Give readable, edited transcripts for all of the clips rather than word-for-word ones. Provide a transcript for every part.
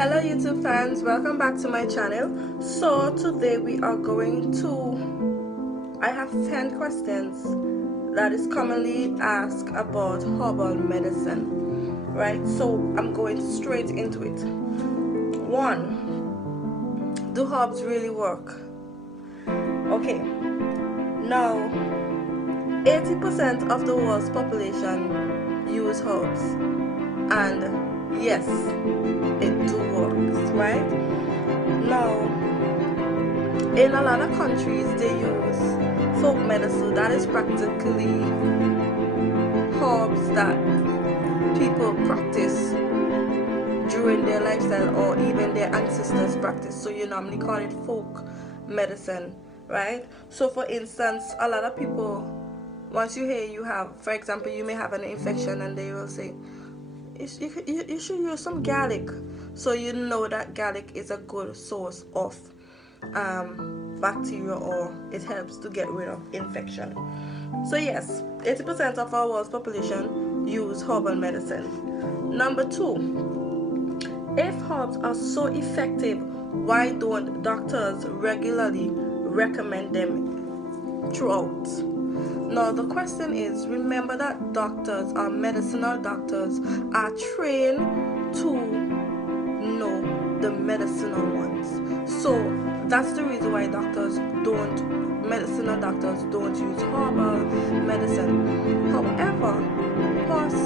Hello YouTube fans, welcome back to my channel. So today we are going to, I have 10 questions that is commonly asked about herbal medicine, right? So I'm going straight into it. 1, do herbs really work? Okay, now 80% of the world's population use herbs, and yes, it do works, right? Now, in a lot of countries, they use folk medicine, that is practically herbs that people practice during their lifestyle or even their ancestors practice. So you normally call it folk medicine, right? So for instance, a lot of people, once you hear you have, for example, you may have an infection and they will say, you should use some garlic. So you know that garlic is a good source of bacteria, or it helps to get rid of infection. So yes, 80% of our world's population use herbal medicine. Number 2, if herbs are so effective, why don't doctors regularly recommend them throughout? Now the question is, remember that doctors, or medicinal doctors, are trained to know the medicinal ones. So that's the reason why medicinal doctors don't use herbal medicine. However,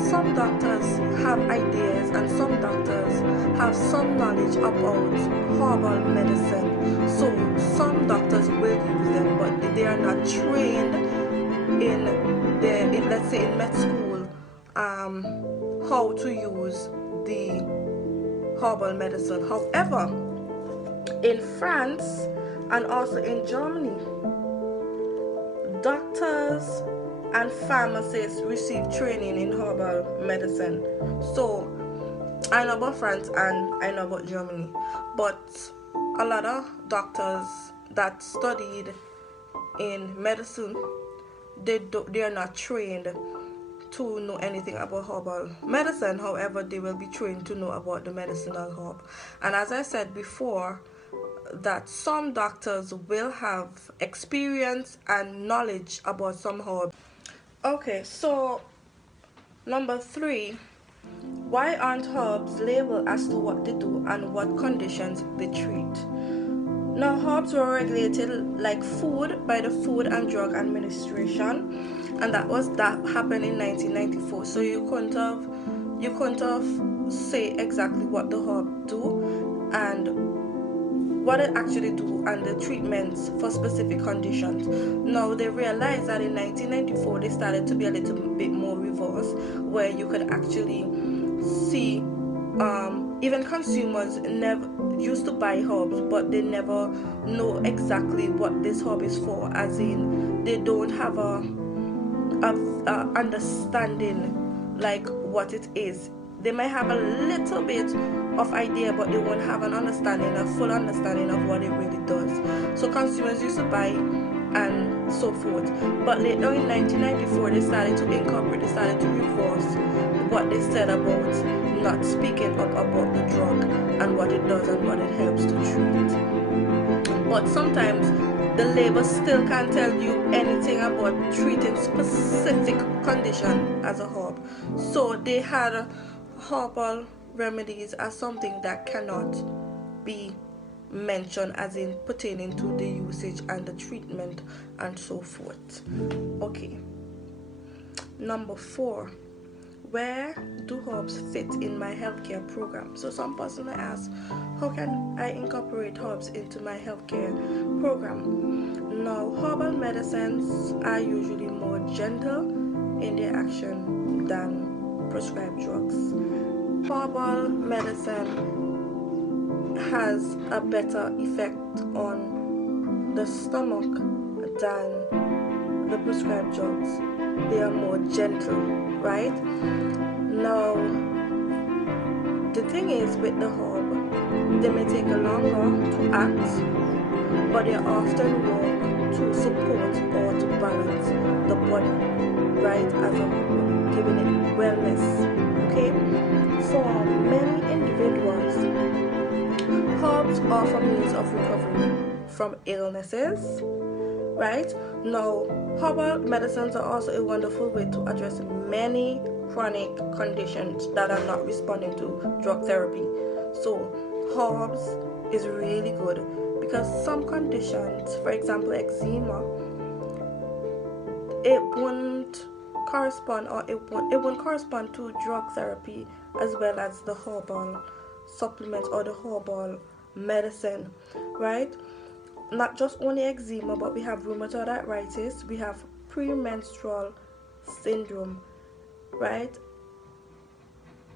some doctors have ideas and some doctors have some knowledge about herbal medicine. So some doctors will use them, but they are not trained in let's say in med school how to use the herbal medicine. However, in France and also in Germany, doctors and pharmacists receive training in herbal medicine. So I know about France and I know about Germany, but a lot of doctors that studied in medicine, they are not trained to know anything about herbal medicine. However, they will be trained to know about the medicinal herb. And as I said before, that some doctors will have experience and knowledge about some herbs. Okay, so number 3, why aren't herbs labeled as to what they do and what conditions they treat? Now, herbs were regulated like food by the Food and Drug Administration, and that happened in 1994. So you couldn't have say exactly what the herb do and what it actually do and the treatments for specific conditions. Now they realized that in 1994 they started to be a little bit more reverse, where you could actually see even consumers never used to buy herbs, but they never know exactly what this herb is for, as in they don't have a understanding like what it is. They might have a little bit of idea, but they won't have a full understanding of what it really does. So consumers used to buy and so forth. But later in 1994, they started to reverse what they said about not speaking up about the drug and what it does and what it helps to treat. But sometimes the label still can't tell you anything about treating specific condition as a herb. So they had herbal remedies as something that cannot be mentioned, as in pertaining to the usage and the treatment and so forth. Okay, number 4, where do herbs fit in my healthcare program? So some person may ask, how can I incorporate herbs into my healthcare program? Now, herbal medicines are usually more gentle in their action than prescribed drugs. Herbal medicine has a better effect on the stomach than the prescribed drugs. They are more gentle, right? Now, the thing is with the herb, they may take a longer to act, but they often work to support or to balance the body, right, as a whole, giving it wellness. Okay, for many individuals, Herbs offer means of recovery from illnesses, right? Now, herbal medicines are also a wonderful way to address many chronic conditions that are not responding to drug therapy. So, herbs is really good because some conditions, for example, eczema, it won't correspond to drug therapy as well as the herbal supplements or the herbal medicine, right? Not just only eczema, but we have rheumatoid arthritis, we have premenstrual syndrome, right?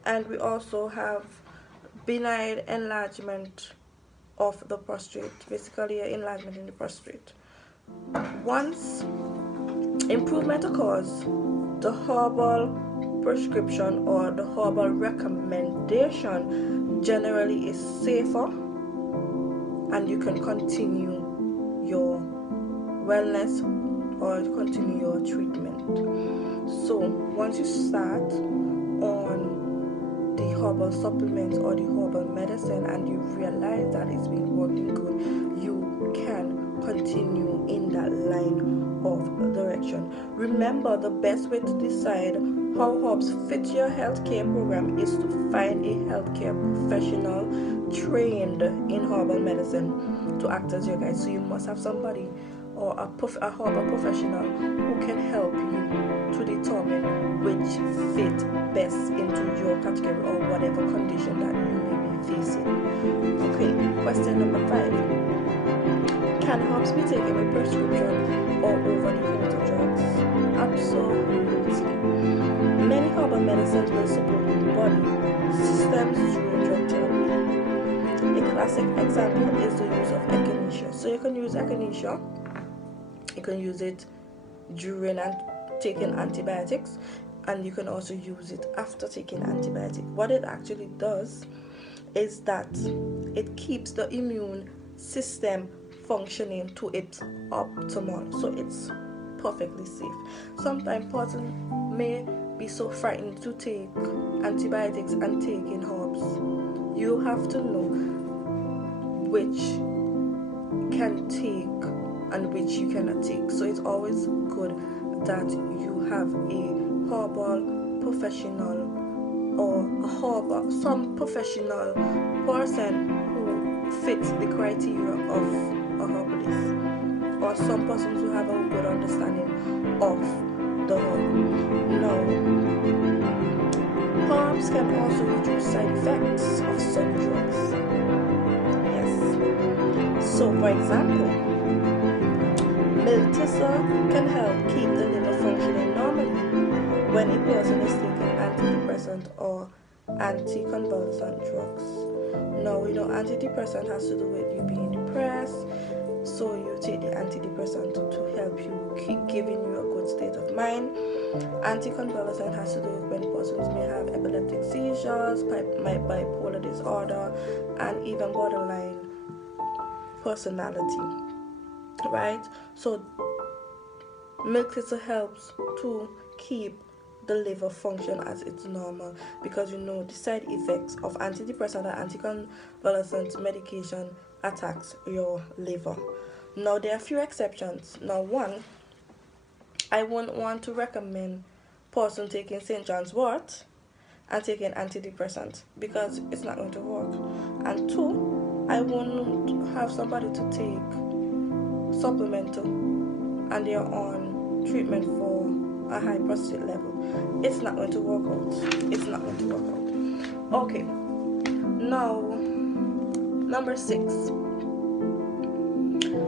And we also have benign enlargement of the prostate, basically an enlargement in the prostate. Once improvement occurs, the herbal prescription or the herbal recommendation generally is safer, and you can continue your wellness or continue your treatment. So once you start on the herbal supplements or the herbal medicine and you realize that it's been working good, you can continue in that line of direction. Remember, the best way to decide how herbs fit your healthcare program is to find a healthcare professional trained in herbal medicine to act as your guide. So you must have somebody or a herbal professional who can help you to determine which fit best into your category or whatever condition that you may be facing. Okay, question number 5. Can herbs be taken with prescription or over-the-counter drugs? Absolutely. Many herbal medicines will support the body systems during drug therapy. A classic example is the use of echinacea. So you can use echinacea, you can use it during and taking antibiotics, and you can also use it after taking antibiotic. What it actually does is that it keeps the immune system functioning to its optimal, so it's perfectly safe. Sometimes person may be so frightened to take antibiotics and taking herbs. You have to know which can take and which you cannot take. So it's always good that you have a herbal professional or some professional person who fits the criteria of a herbalist, or some persons who have a good understanding of the herb. Now, herbs can also reduce side effects of some drugs. Yes. So, for example, milk thistle can help keep the liver functioning normally when a person is taking antidepressant or anticonvulsant drugs. Now we know antidepressant has to do with you being depressed, so you take the antidepressant to help you keep giving you a good state of mind. Anticonvulsant has to do with when persons may have epileptic seizures, bipolar disorder, and even borderline personality, right? So milk thistle helps to keep the liver function as it's normal, because you know the side effects of antidepressant and anticonvulsant medication attacks your liver. Now there are a few exceptions. Now, one, I wouldn't want to recommend person taking St. John's wort and taking antidepressant because it's not going to work. And two, I wouldn't have somebody to take supplemental and they're on treatment for a high prostate level. It's not going to work out. It's not going to work out. Okay. Now, number 6.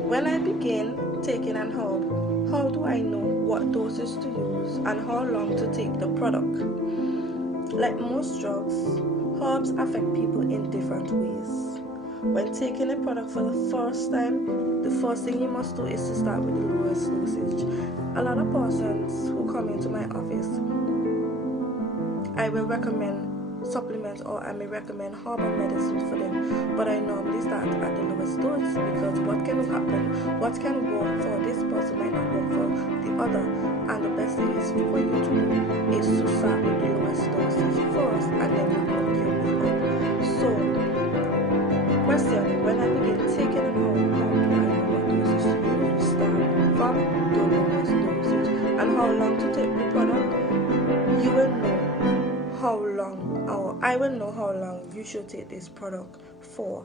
When I begin taking an herb, how do I know what doses to use and how long to take the product? Like most drugs, herbs affect people in different ways. When taking a product for the first time, the first thing you must do is to start with the lowest dosage. A lot of persons who come into my office, I will recommend supplements or I may recommend herbal medicine for them, but I normally start at the lowest dose because what can happen, what can work for this person might not work for the other, and the best thing is for you to do is to start with the lowest dosage first and then you work your way up. So Question: when I begin taking it home, how do I know what doses to use? Start from the lowest dosage. And how long to take the product? You will know how long, or I will know how long you should take this product for,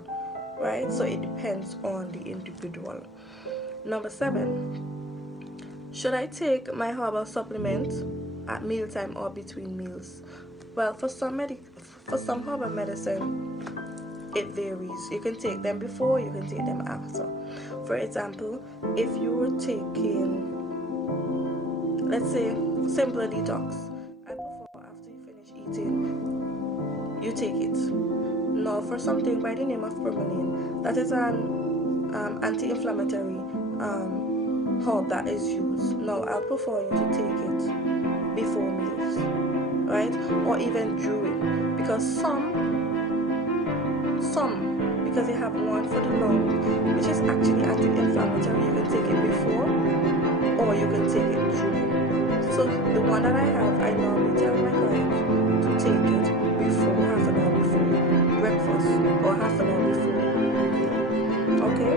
right? So it depends on the individual. Number 7, should I take my herbal supplements at mealtime or between meals? Well, for some herbal medicine, it varies. You can take them before, you can take them after. For example, if you were taking, let's say, simpler detox, I prefer after you finish eating, you take it. Now, for something by the name of bromelain, that is an anti-inflammatory herb that is used. Now, I'll prefer you to take it before meals, right? Or even during, because because they have one for the lung, which is actually anti-inflammatory. You can take it before, or you can take it during. So the one that I have, I normally tell my clients to take it before, half an hour before breakfast, or half an hour before meal. Okay.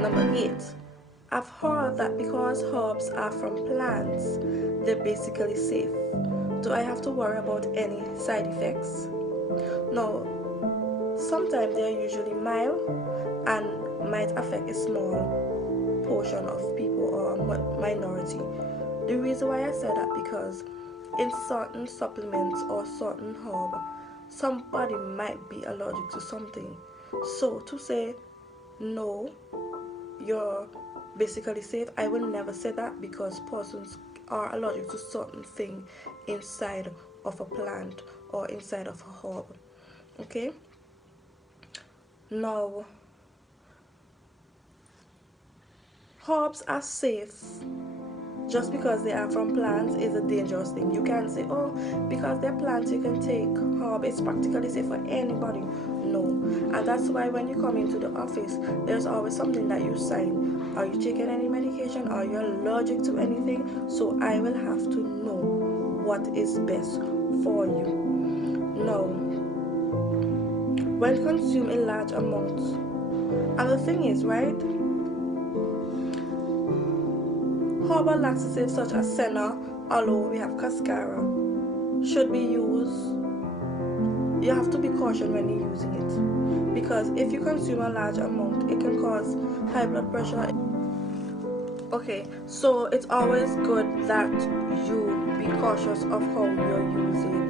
Number 8. I've heard that because herbs are from plants, they're basically safe. Do I have to worry about any side effects? No. Sometimes they are usually mild and might affect a small portion of people or a minority. The reason why I say that, because in certain supplements or certain herb, somebody might be allergic to something. So to say no, you're basically safe, I will never say that, because persons are allergic to certain thing inside of a plant or inside of a herb. Okay. Now, herbs are safe. Just because they are from plants is a dangerous thing. You can't say, oh, because they're plants you can take herb, it's practically safe for anybody. No. And that's why when you come into the office, there's always something that you sign. Are you taking any medication? Are you allergic to anything? So I will have to know what is best for you. Now, when consumed in large amounts, and the thing is, right, herbal laxatives such as senna, aloe, we have cascara, should be used. You have to be cautious when you're using it, because if you consume a large amount, it can cause high blood pressure. Okay, so it's always good that you be cautious of how you're using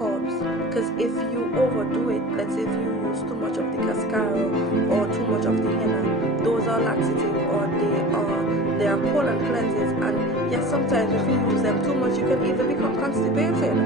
herbs, because if you overdo it, let's say if you use too much of the cascara or too much of the henna, those are laxative, or they are colon cleanses, and yes, sometimes if you use them too much, you can even become constipated.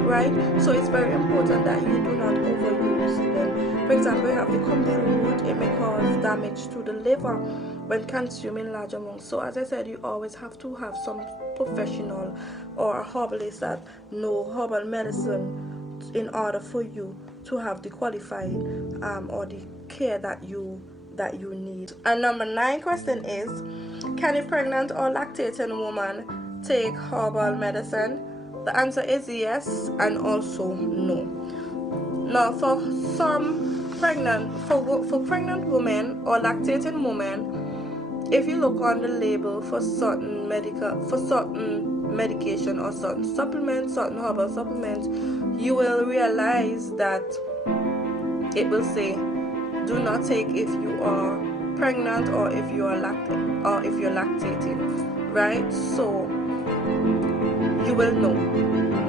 Right? So it's very important that you do not overuse them. For example, you have the comfrey root, it may cause damage to the liver when consuming large amounts. So as I said, you always have to have some professional or a herbalist that know herbal medicine in order for you to have the qualified or the care that you need. And number 9 question is, can a pregnant or lactating woman take herbal medicine? The answer is yes and also no. Now, for pregnant women or lactating women, if you look on the label for certain medication or certain supplements, certain herbal supplements, you will realize that it will say, do not take if you are pregnant or if you are lactating, right? So you will know.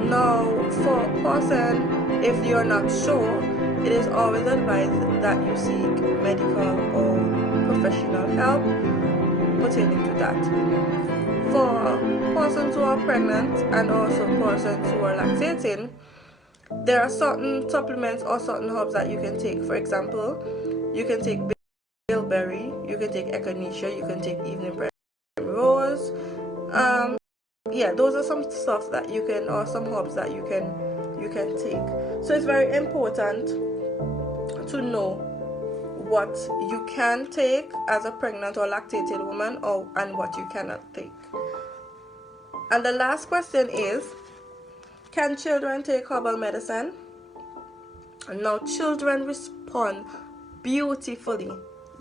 Now, for a person, if you're not sure, it is always advised that you seek medical or professional help pertaining to that. For persons who are pregnant and also persons who are lactating, there are certain supplements or certain herbs that you can take. For example, you can take bilberry, you can take echinacea, you can take evening rose. Yeah, those are some stuff that you can, or some herbs that you can take. So it's very important to know what you can take as a pregnant or lactated woman, and what you cannot take. And the last question is, can children take herbal medicine? Now children respond beautifully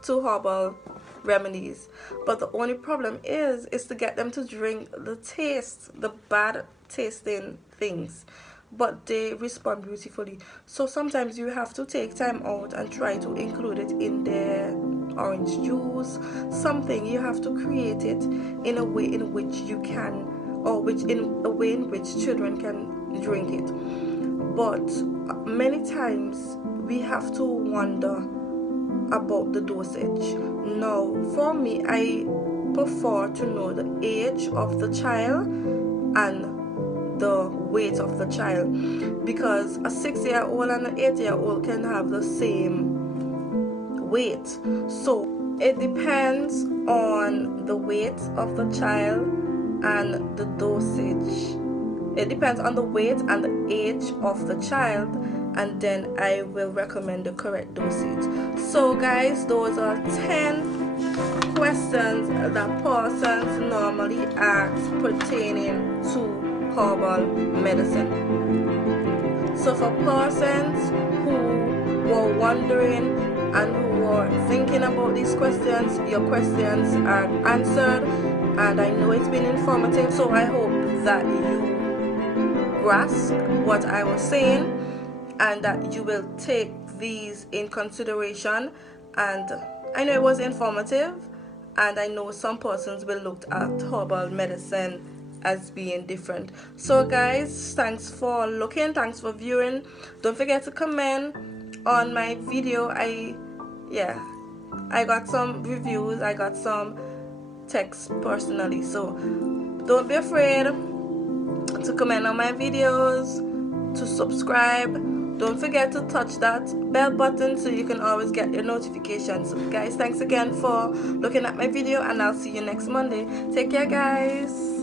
to herbal remedies, but the only problem is to get them to drink the bad tasting things, but they respond beautifully. So sometimes you have to take time out and try to include it in their orange juice, something. You have to create it in a way in which you can, or which in a way in which children can drink it. But many times we have to wonder about the dosage. Now, for me, I prefer to know the age of the child and the weight of the child, because a 6-year-old and an 8-year-old can have the same weight. So it depends on the weight of the child and the dosage. It depends on the weight and the age of the child, and then I will recommend the correct dosage. So guys, those are 10 questions that persons normally ask pertaining to herbal medicine. So for persons who were wondering and who were thinking about these questions, your questions are answered, and I know it's been informative. So I hope that you grasp what I was saying and that you will take these in consideration. And I know it was informative, and I know some persons will look at herbal medicine as being different. So guys, thanks for looking, thanks for viewing. Don't forget to comment on my video. I got some reviews, I got some text personally, so don't be afraid to comment on my videos, to subscribe. Don't forget to touch that bell button so you can always get your notifications. So guys, thanks again for looking at my video, and I'll see you next Monday. Take care guys.